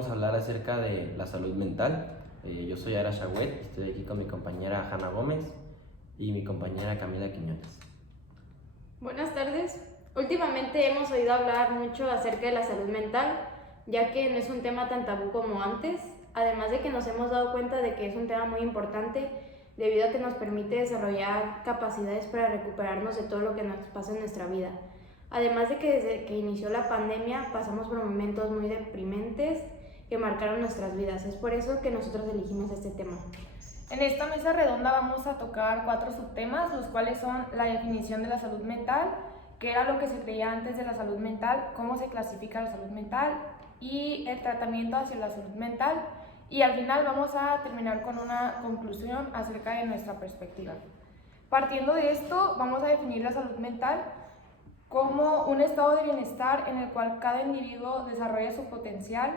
vamos a hablar acerca de la salud mental. Yo soy Ara Shawet, estoy aquí con mi compañera Hanna Gómez y mi compañera Camila Quiñones. Buenas tardes. Últimamente hemos oído hablar mucho acerca de la salud mental, ya que no es un tema tan tabú como antes, además de que nos hemos dado cuenta de que es un tema muy importante debido a que nos permite desarrollar capacidades para recuperarnos de todo lo que nos pasa en nuestra vida. Además de que desde que inició la pandemia pasamos por momentos muy deprimentes que marcaron nuestras vidas. Es por eso que nosotros elegimos este tema. En esta mesa redonda vamos a tocar 4 subtemas, los cuales son la definición de la salud mental, qué era lo que se creía antes de la salud mental, cómo se clasifica la salud mental y el tratamiento hacia la salud mental. Y al final vamos a terminar con una conclusión acerca de nuestra perspectiva. Partiendo de esto, vamos a definir la salud mental como un estado de bienestar en el cual cada individuo desarrolla su potencial,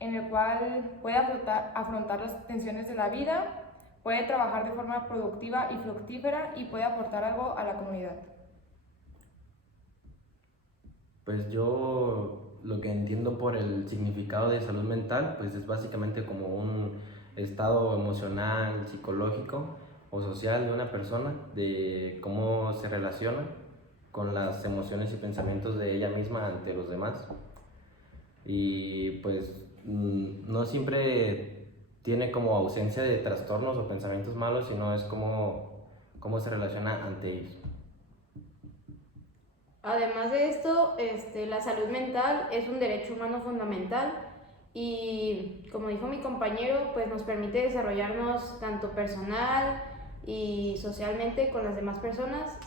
en el cual puede afrontar las tensiones de la vida, puede trabajar de forma productiva y fructífera y puede aportar algo a la comunidad. Pues yo lo que entiendo por el significado de salud mental, pues es básicamente como un estado emocional, psicológico o social de una persona, de cómo se relaciona con las emociones y pensamientos de ella misma ante los demás. Y pues no siempre tiene como ausencia de trastornos o pensamientos malos, sino es cómo se relaciona ante ellos. Además de esto, la salud mental es un derecho humano fundamental y, como dijo mi compañero, pues nos permite desarrollarnos tanto personal y socialmente con las demás personas,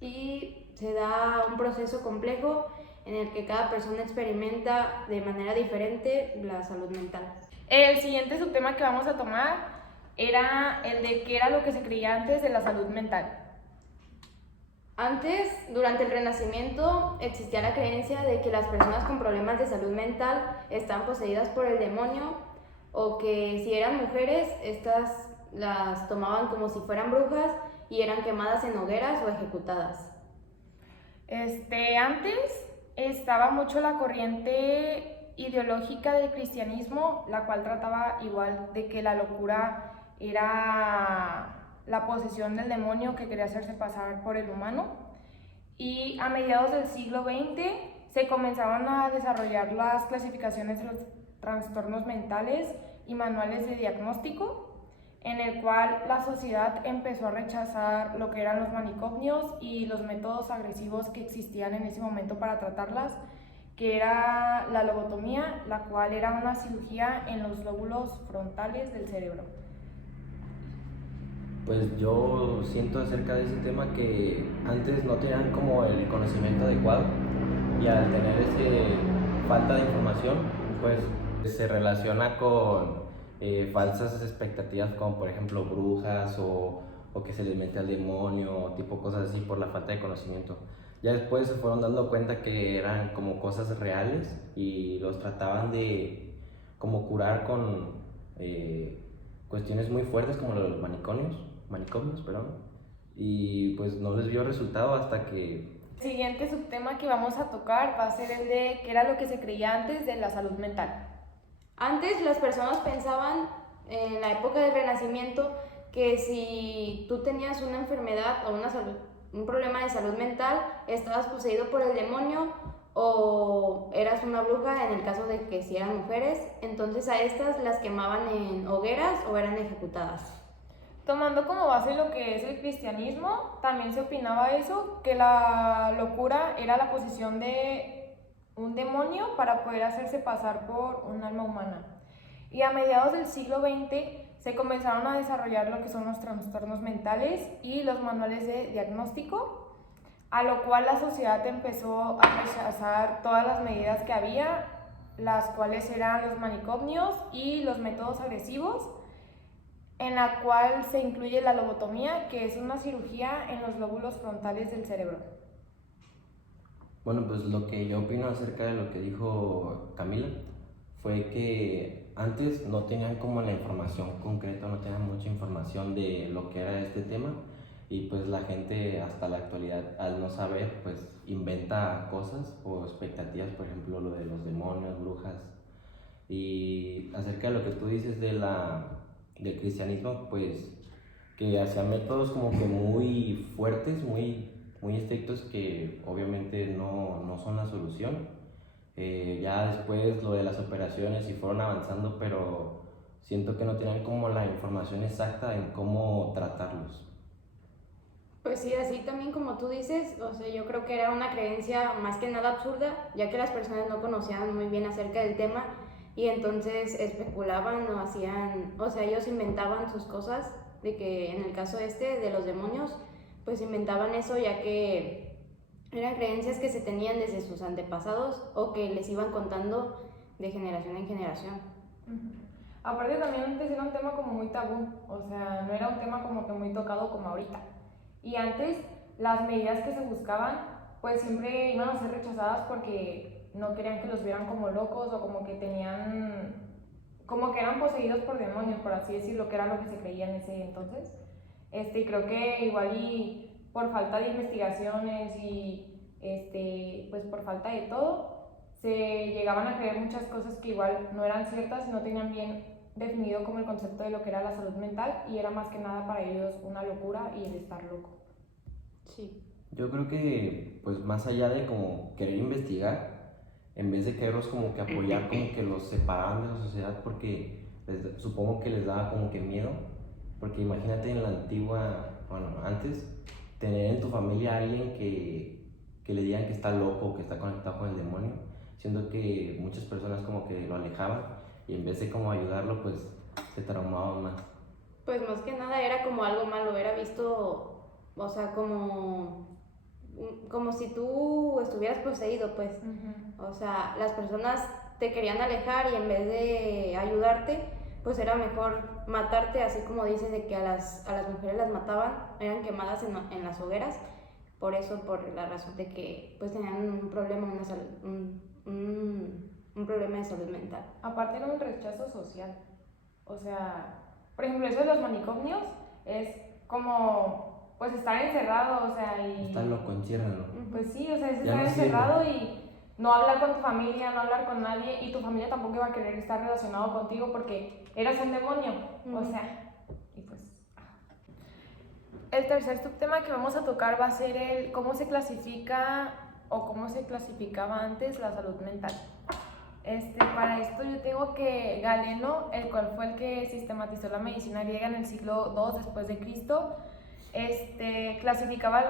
y se da un proceso complejo en el que cada persona experimenta de manera diferente la salud mental. El siguiente subtema que vamos a tomar era el de qué era lo que se creía antes de la salud mental. Antes, durante el Renacimiento, existía la creencia de que las personas con problemas de salud mental están poseídas por el demonio, o que si eran mujeres, estas las tomaban como si fueran brujas y eran quemadas en hogueras o ejecutadas. Antes estaba mucho la corriente ideológica del cristianismo, la cual trataba igual de que la locura era la posesión del demonio que quería hacerse pasar por el humano. Y a mediados del siglo XX se comenzaban a desarrollar las clasificaciones de los trastornos mentales y manuales de diagnóstico, en el cual la sociedad empezó a rechazar lo que eran los manicomios y los métodos agresivos que existían en ese momento para tratarlas, que era la lobotomía, la cual era una cirugía en los lóbulos frontales del cerebro. Pues yo siento acerca de ese tema que antes no tenían como el conocimiento adecuado, y al tener falta de información, pues se relaciona con falsas expectativas, como por ejemplo brujas o que se les mete al demonio, tipo cosas así, por la falta de conocimiento. Ya después se fueron dando cuenta que eran como cosas reales y los trataban de como curar con cuestiones muy fuertes como los manicomios, perdón, y pues no les dio resultado hasta que... El siguiente subtema que vamos a tocar va a ser el de qué era lo que se creía antes de la salud mental. Antes las personas pensaban, en la época del Renacimiento, que si tú tenías una enfermedad o un problema de salud mental, estabas poseído por el demonio o eras una bruja en el caso de que si eran mujeres. Entonces a estas las quemaban en hogueras o eran ejecutadas. Tomando como base lo que es el cristianismo, también se opinaba eso, que la locura era la posesión de un demonio para poder hacerse pasar por un alma humana. Y a mediados del siglo XX se comenzaron a desarrollar lo que son los trastornos mentales y los manuales de diagnóstico, a lo cual la sociedad empezó a rechazar todas las medidas que había, las cuales eran los manicomios y los métodos agresivos, en la cual se incluye la lobotomía, que es una cirugía en los lóbulos frontales del cerebro. Bueno, pues lo que yo opino acerca de lo que dijo Camila fue que antes no tenían como la información concreta, no tenían mucha información de lo que era este tema, y pues la gente hasta la actualidad, al no saber, pues inventa cosas o expectativas, por ejemplo lo de los demonios, brujas, Y acerca de lo que tú dices del cristianismo, pues que hacía métodos como que muy fuertes, muy estrictos, que obviamente no son la solución. Ya después lo de las operaciones y fueron avanzando, pero siento que no tenían como la información exacta en cómo tratarlos. Pues sí, así también como tú dices, o sea, yo creo que era una creencia más que nada absurda, ya que las personas no conocían muy bien acerca del tema y entonces especulaban o hacían, o sea, ellos inventaban sus cosas, de que en el caso este de los demonios, pues inventaban eso ya que eran creencias que se tenían desde sus antepasados o que les iban contando de generación en generación. Aparte también antes era un tema como muy tabú, o sea, no era un tema como que muy tocado como ahorita. Y antes las medidas que se buscaban pues siempre iban a ser rechazadas porque no querían que los vieran como locos o como que tenían, como que eran poseídos por demonios, por así decirlo, que era lo que se creía en ese entonces. Creo que igual y por falta de investigaciones y pues por falta de todo, se llegaban a creer muchas cosas que igual no eran ciertas y no tenían bien definido como el concepto de lo que era la salud mental y era más que nada para ellos una locura y el estar loco. Sí. Yo creo que, pues más allá de como querer investigar, en vez de quererlos como que apoyar, como que los separaban de la sociedad porque supongo que les daba como que miedo, porque imagínate en la antigua, bueno, antes, tener en tu familia a alguien que le digan que está loco, que está conectado con el demonio, siendo que muchas personas como que lo alejaban y en vez de como ayudarlo, pues se traumaban más. Pues más que nada era como algo malo, era visto, o sea, como si tú estuvieras poseído, pues. O sea, las personas te querían alejar y en vez de ayudarte, pues era mejor matarte, así como dices de que a las mujeres las mataban, eran quemadas en las hogueras, por eso, por la razón de que pues tenían un problema, un problema de salud mental. Aparte era un rechazo social, o sea, por ejemplo, eso de los manicomios es como, pues estar encerrado, o sea, y... Está loco, enciérralo. Pues sí, o sea, es Ya estar no sirve. encerrado y no hablar con tu familia, no hablar con nadie, y tu familia tampoco iba a querer estar relacionado contigo porque eras un demonio, o sea, y pues... El tercer subtema que vamos a tocar va a ser el cómo se clasifica o cómo se clasificaba antes la salud mental. Para esto yo tengo que Galeno, el cual fue el que sistematizó la medicina griega en el siglo II después de Cristo, clasificaba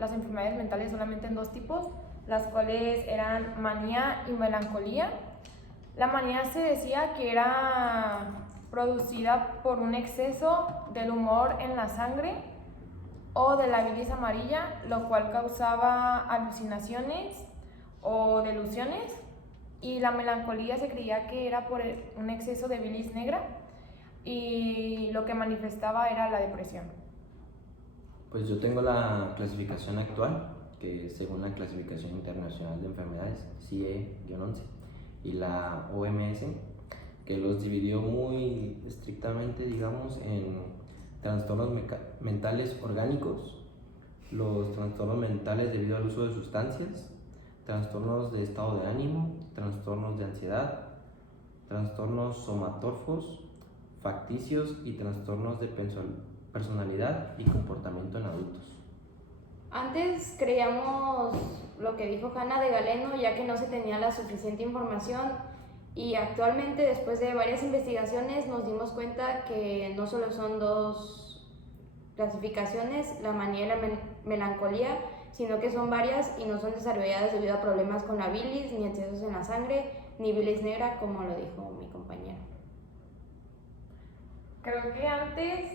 las enfermedades mentales solamente en dos tipos, las cuales eran manía y melancolía. La manía se decía que era producida por un exceso del humor en la sangre o de la bilis amarilla, lo cual causaba alucinaciones o delusiones. Y la melancolía se creía que era por un exceso de bilis negra y lo que manifestaba era la depresión. Pues yo tengo la clasificación actual, que según la Clasificación Internacional de Enfermedades, CIE-11, y la OMS, que los dividió muy estrictamente, digamos, en trastornos mentales orgánicos, los trastornos mentales debido al uso de sustancias, trastornos de estado de ánimo, trastornos de ansiedad, trastornos somatorfos, facticios y trastornos de personalidad y comportamiento en adultos. Antes creíamos lo que dijo Hanna de Galeno, ya que no se tenía la suficiente información, y actualmente, después de varias investigaciones, nos dimos cuenta que no solo son dos clasificaciones, la manía y la melancolía, sino que son varias y no son desarrolladas debido a problemas con la bilis, ni excesos en la sangre, ni bilis negra, como lo dijo mi compañero. Creo que antes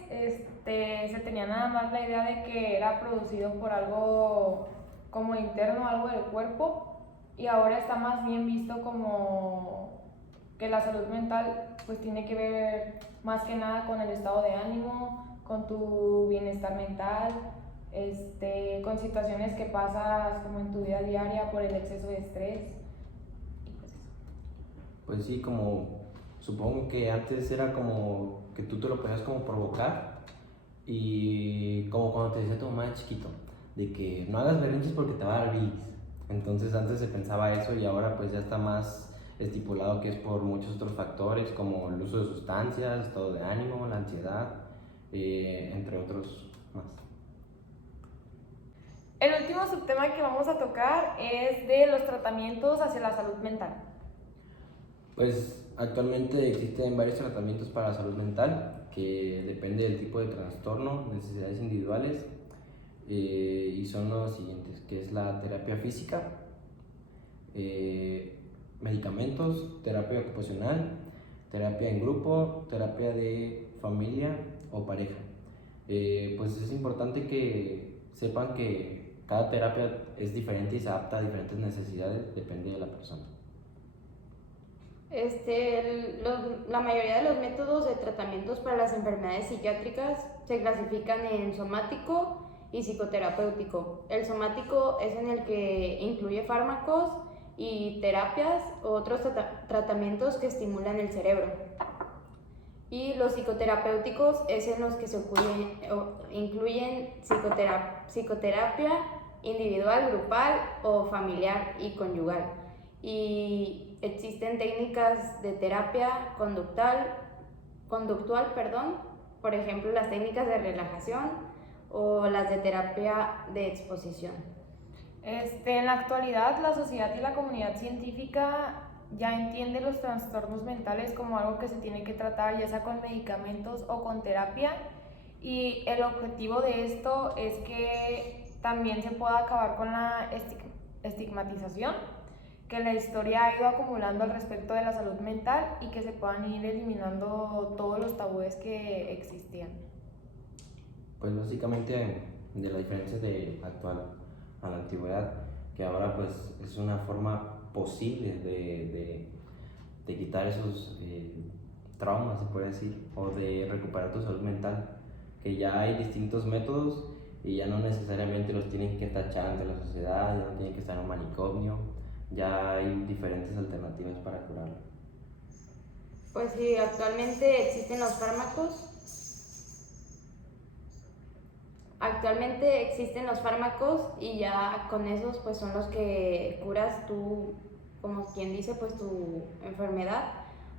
se tenía nada más la idea de que era producido por algo como interno, algo del cuerpo, y ahora está más bien visto como que la salud mental pues tiene que ver más que nada con el estado de ánimo, con tu bienestar mental, con situaciones que pasas como en tu vida diaria por el exceso de estrés y pues eso. Pues sí, como supongo que antes era como que tú te lo podías como provocar, y como cuando te decía tu mamá de chiquito, de que no hagas berrinches porque te va a dar bilis. Entonces antes se pensaba eso y ahora pues ya está más estipulado que es por muchos otros factores como el uso de sustancias, estado de ánimo, la ansiedad, entre otros más. El último subtema que vamos a tocar es de los tratamientos hacia la salud mental. Pues actualmente existen varios tratamientos para la salud mental que depende del tipo de trastorno, necesidades individuales, y son los siguientes, que es la terapia física, medicamentos, terapia ocupacional, terapia en grupo, terapia de familia o pareja. Pues es importante que sepan que cada terapia es diferente y se adapta a diferentes necesidades, depende de la persona. La mayoría de los métodos de tratamientos para las enfermedades psiquiátricas se clasifican en somático y psicoterapéutico. El somático es en el que incluye fármacos y terapias o otros tratamientos que estimulan el cerebro. Y los psicoterapéuticos es en los que se incluyen psicoterapia individual, grupal o familiar y conyugal. Y existen técnicas de terapia conductual, por ejemplo las técnicas de relajación o las de terapia de exposición. En la actualidad, la sociedad y la comunidad científica ya entiende los trastornos mentales como algo que se tiene que tratar ya sea con medicamentos o con terapia, y el objetivo de esto es que también se pueda acabar con la estigmatización que la historia ha ido acumulando al respecto de la salud mental y que se puedan ir eliminando todos los tabúes que existían. Pues básicamente de la diferencia de actual a la antigüedad, que ahora pues es una forma posible de quitar esos traumas, se puede decir, o de recuperar tu salud mental, que ya hay distintos métodos y ya no necesariamente los tienen que tachar ante la sociedad, ya no tienen que estar en un manicomio, ya hay diferentes alternativas para curarlo. Pues sí, actualmente existen los fármacos. Y ya con esos pues son los que curas tú, como quien dice, pues tu enfermedad,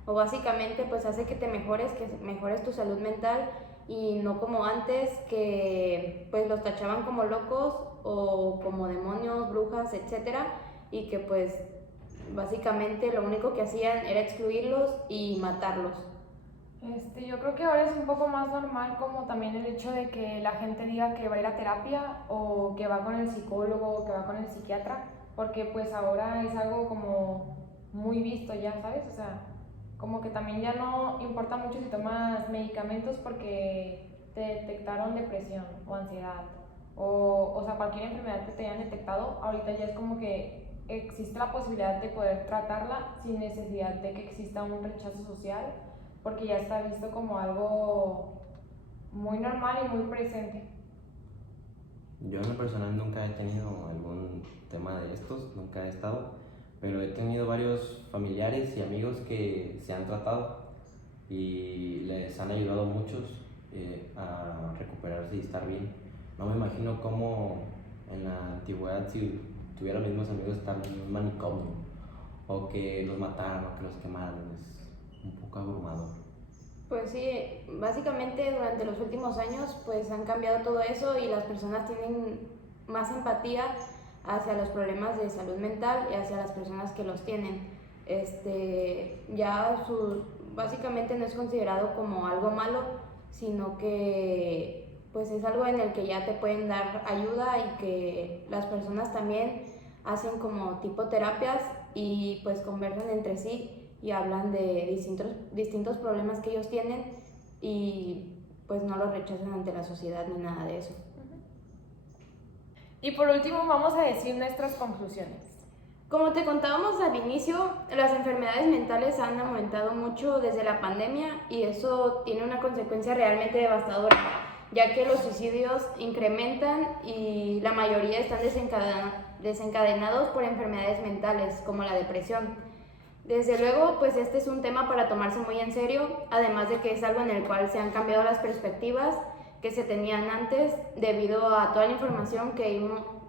o básicamente pues hace que mejores tu salud mental, y no como antes que pues los tachaban como locos o como demonios, brujas, etcétera, y que pues básicamente lo único que hacían era excluirlos y matarlos. Yo creo que ahora es un poco más normal como también el hecho de que la gente diga que va a ir a terapia o que va con el psicólogo o que va con el psiquiatra, porque pues ahora es algo como muy visto ya, ¿sabes? O sea, como que también ya no importa mucho si tomas medicamentos porque te detectaron depresión o ansiedad o sea, cualquier enfermedad que te hayan detectado, ahorita ya es como que existe la posibilidad de poder tratarla sin necesidad de que exista un rechazo social, porque ya está visto como algo muy normal y muy presente. Yo en lo personal nunca he tenido algún tema de estos, nunca he estado, pero he tenido varios familiares y amigos que se han tratado y les han ayudado a muchos a recuperarse y estar bien. No me imagino cómo en la antigüedad, si tuviera los mismos amigos, estar en un manicomio o que los mataran o que los quemaran. Es un poco abrumador. Pues sí, básicamente durante los últimos años pues han cambiado todo eso y las personas tienen más empatía hacia los problemas de salud mental y hacia las personas que los tienen. Básicamente no es considerado como algo malo, sino que pues es algo en el que ya te pueden dar ayuda, y que las personas también hacen como tipo terapias y pues conversan entre sí y hablan de distintos problemas que ellos tienen, y pues no los rechazan ante la sociedad ni nada de eso. Y por último vamos a decir nuestras conclusiones. Como te contábamos al inicio, las enfermedades mentales han aumentado mucho desde la pandemia, y eso tiene una consecuencia realmente devastadora, ya que los suicidios incrementan y la mayoría están desencadenados por enfermedades mentales como la depresión. Desde luego, pues este es un tema para tomarse muy en serio, además de que es algo en el cual se han cambiado las perspectivas que se tenían antes debido a toda la información que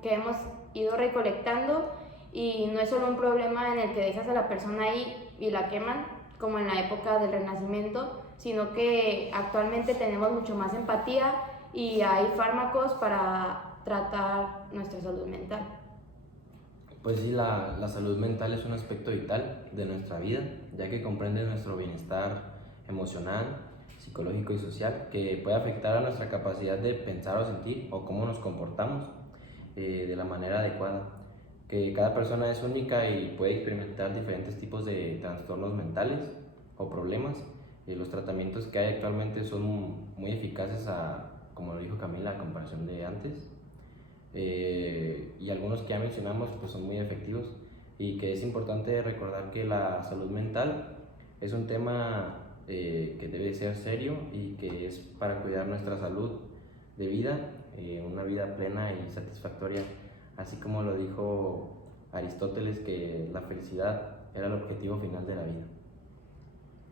hemos ido recolectando, y no es solo un problema en el que dejas a la persona ahí y la queman, como en la época del Renacimiento, sino que actualmente tenemos mucho más empatía y hay fármacos para tratar nuestra salud mental. Pues sí, la salud mental es un aspecto vital de nuestra vida, ya que comprende nuestro bienestar emocional, psicológico y social, que puede afectar a nuestra capacidad de pensar o sentir o cómo nos comportamos de la manera adecuada. Que cada persona es única y puede experimentar diferentes tipos de trastornos mentales o problemas. Los tratamientos que hay actualmente son muy eficaces, como lo dijo Camila, a comparación de antes. Y algunos que ya mencionamos pues son muy efectivos, y que es importante recordar que la salud mental es un tema que debe ser serio y que es para cuidar nuestra salud de vida, una vida plena y satisfactoria, así como lo dijo Aristóteles, que la felicidad era el objetivo final de la vida.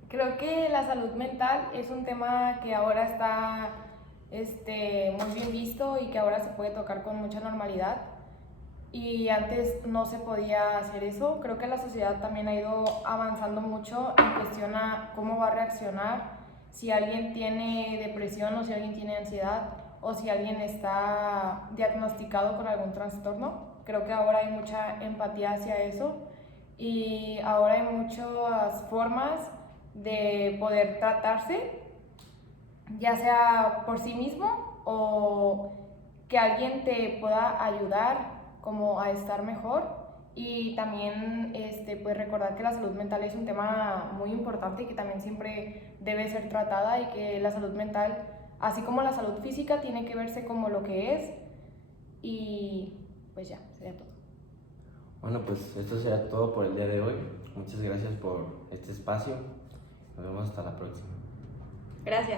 Creo que la salud mental es un tema que ahora está muy bien visto y que ahora se puede tocar con mucha normalidad. Y antes no se podía hacer eso. Creo que la sociedad también ha ido avanzando mucho en cuestión a cómo va a reaccionar si alguien tiene depresión o si alguien tiene ansiedad o si alguien está diagnosticado con algún trastorno. Creo que ahora hay mucha empatía hacia eso y ahora hay muchas formas de poder tratarse, ya sea por sí mismo o que alguien te pueda ayudar como a estar mejor. Y también pues recordar que la salud mental es un tema muy importante y que también siempre debe ser tratada, y que la salud mental, así como la salud física, tiene que verse como lo que es. Y pues ya, sería todo. Bueno, pues esto será todo por el día de hoy. Muchas gracias por este espacio. Nos vemos hasta la próxima. Gracias.